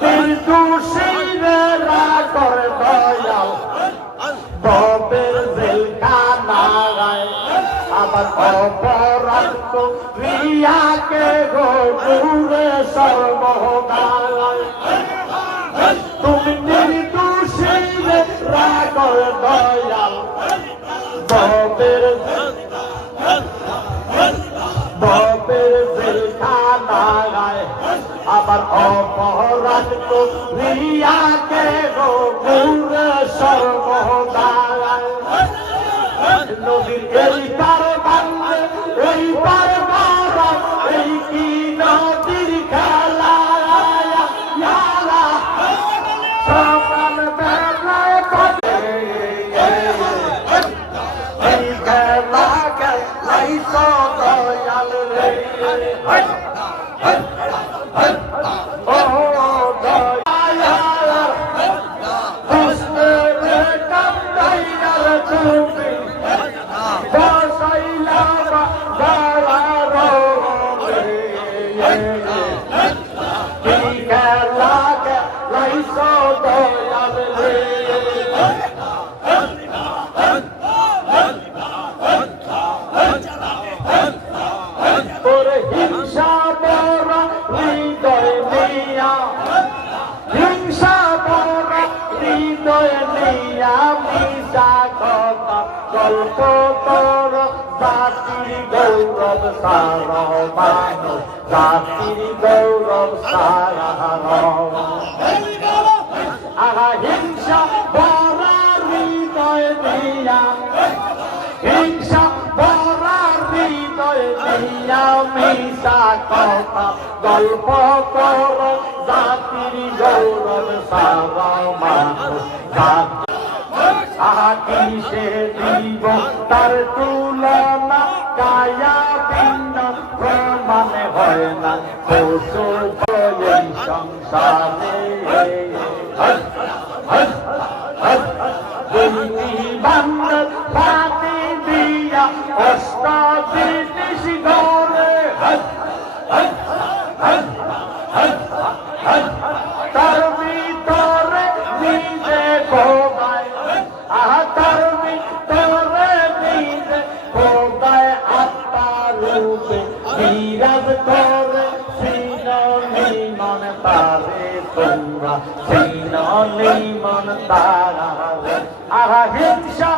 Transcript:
নির্দোষীরা করে দয়াল ববের জেলখানায় আবার অপরাধ রিয়াকে ঘুরে সর্বদায় তুমি নির্দোষীরা করে দয়াল ববের জেলখানায় আবার অপরাধ রিয়াকে ঘুরে সর্বদায় নদীর এই পার বাংলা এই পার মারা এই কি নদীর খেলা সকাল বেলায় এই খেলা খেলাই দয়াল রে ও দয়াল দুষ্টের কান্দাইয়ার তুমি বসাইলা বাড়ার কি খেলা খেলাইছ দয়াল রে তোর হিংসা বড় হৃদয় নিয়া হিংসা বড় হৃদয় নিয়া মিশা কথা গল্প তোর জাতির গৌরব সারা মানুষ জাতির গৌরব সারা আহা হিংসা বড় হৃদয় নিয়া হিংসা বড় হৃদয় নিয়া মিশা কথা গল্প কর জাতির গৌরব সারা মানুষ আহা কিসে দিব তার তুলনা কায়া ভিন্ন প্রমাণ হয় না পশু এই সংসারে বান্ধব পাতি দিয়া অষ্টাদশ ঘরে তার ভিতরে নিজে ভোগায় তার ভিতরে নিজে ভোগায় আত্মা রূপে বিরাজ করে সিননিমন তারে তোমরা সিননিমন তারা আহা হিংসা